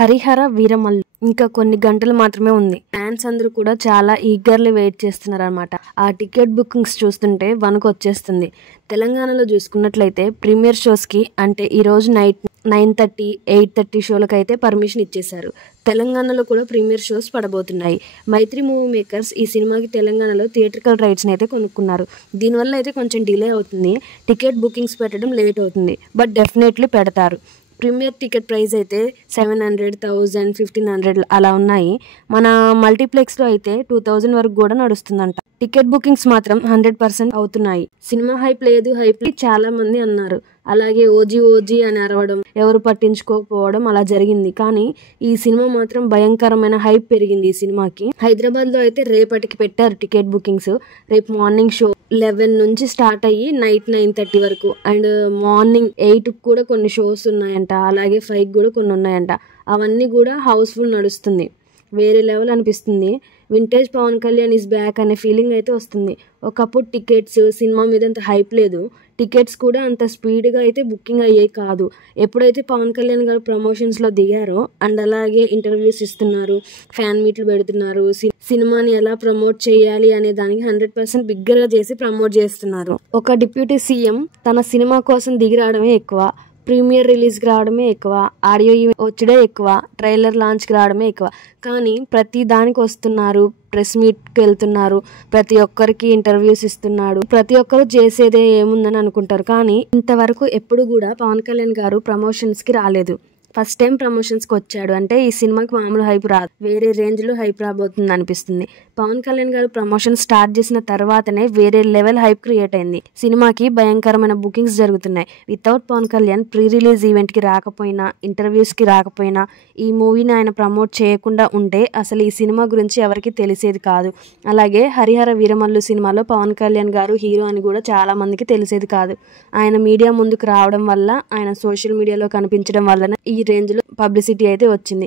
హరిహర వీరమల్లు ఇంకా కొన్ని గంటలు మాత్రమే ఉంది. ఫ్యాన్స్ అందరూ కూడా చాలా ఈగర్లీ వెయిట్ చేస్తున్నారు అనమాట. ఆ టికెట్ బుకింగ్స్ చూస్తుంటే వణుకు వచ్చేస్తుంది. తెలంగాణలో చూసుకున్నట్లయితే ప్రీమియర్ షోస్ కి అంటే ఈ రోజు నైట్ 9:30, 8:30 షోలకు అయితే పర్మిషన్ ఇచ్చేశారు. తెలంగాణలో కూడా ప్రీమియర్ షోస్ పడబోతున్నాయి. మైత్రి మూవీ మేకర్స్ ఈ సినిమాకి తెలంగాణలో థియేట్రికల్ రైట్స్ని అయితే కొనుక్కున్నారు. దీనివల్ల అయితే కొంచెం డిలే అవుతుంది. టికెట్ బుకింగ్స్ పెట్టడం లేట్ అవుతుంది. బట్ డెఫినెట్లీ పెడతారు. ప్రీమియర్ టికెట్ ప్రైస్ అయితే 700, 1000, 1500 అలా ఉన్నాయి. మన మల్టీప్లెక్స్లో అయితే 2000 వరకు కూడా నడుస్తుందంట. టికెట్ బుకింగ్స్ మాత్రం 100% అవుతున్నాయి. సినిమా హైప్ లేదు, హైప్ చాలా మంది అన్నారు. అలాగే ఓజీ అని అరవడం, ఎవరు పట్టించుకోకపోవడం అలా జరిగింది. కానీ ఈ సినిమా మాత్రం భయంకరమైన హైప్ పెరిగింది. ఈ సినిమాకి హైదరాబాద్లో అయితే రేపటికి పెట్టారు టికెట్ బుకింగ్స్. రేపు మార్నింగ్ షో 11 నుంచి స్టార్ట్ అయ్యి నైట్ 9:30 వరకు, అండ్ మార్నింగ్ 8 కూడా కొన్ని షోస్ ఉన్నాయంట. అలాగే 5 కూడా కొన్ని ఉన్నాయంట. అవన్నీ కూడా హౌస్ఫుల్ నడుస్తుంది. వేరే లెవెల్ అనిపిస్తుంది. Vintage Pawan Kalyan is back అనే ఫీలింగ్ అయితే వస్తుంది. ఒకప్పుడు టికెట్స్ సినిమా మీద అంత హైప్ లేదు. టికెట్స్ కూడా అంత స్పీడ్గా అయితే బుకింగ్ అయ్యేవి కాదు. ఎప్పుడైతే పవన్ కళ్యాణ్ గారు ప్రమోషన్స్లో దిగారో అండ్ అలాగే ఇంటర్వ్యూస్ ఇస్తున్నారు, ఫ్యాన్ మీట్లు పెడుతున్నారు, సినిమాని ఎలా ప్రమోట్ చేయాలి అనే దానికి 100% బిగ్గరగా చేసి ప్రమోట్ చేస్తున్నారు. ఒక డిప్యూటీ సీఎం తన సినిమా కోసం దిగి రావడమే ఎక్కువ, ప్రీమియర్ రిలీజ్కి రావడమే ఎక్కువ, ఆడియో వచ్చడే ఎక్కువ, ట్రైలర్ లాంచ్కి రావడమే ఎక్కువ. కానీ ప్రతి దానికి వస్తున్నారు, ప్రెస్ మీట్కి వెళ్తున్నారు, ప్రతి ఒక్కరికి ఇంటర్వ్యూస్ ఇస్తున్నాడు. ప్రతి ఒక్కరు చేసేదే ఏముందని అనుకుంటారు. కానీ ఇంతవరకు ఎప్పుడు కూడా పవన్ కళ్యాణ్ గారు ప్రమోషన్స్కి రాలేదు. ఫస్ట్ టైం ప్రమోషన్స్కి వచ్చాడు అంటే ఈ సినిమాకి మామూలు హైప్ రాదు, వేరే రేంజ్లో హైప్ రాబోతుంది అనిపిస్తుంది. పవన్ కళ్యాణ్ గారు ప్రమోషన్ స్టార్ట్ చేసిన తర్వాతనే వేరే లెవెల్ హైప్ క్రియేట్ అయింది. సినిమాకి భయంకరమైన బుకింగ్స్ జరుగుతున్నాయి. Without Pawan Kalyan pre release ఈవెంట్కి రాకపోయినా, ఇంటర్వ్యూస్కి రాకపోయినా, ఈ మూవీని ఆయన ప్రమోట్ చేయకుండా ఉంటే అసలు ఈ సినిమా గురించి ఎవరికి తెలిసేది కాదు. అలాగే హరిహర వీరమల్లు సినిమాలో పవన్ కళ్యాణ్ గారు హీరో అని కూడా చాలా మందికి తెలిసేది కాదు. ఆయన మీడియా ముందుకు రావడం వల్ల, ఆయన సోషల్ మీడియాలో కనిపించడం వలన ఈ రేంజ్లో పబ్లిసిటీ అయితే వచ్చింది.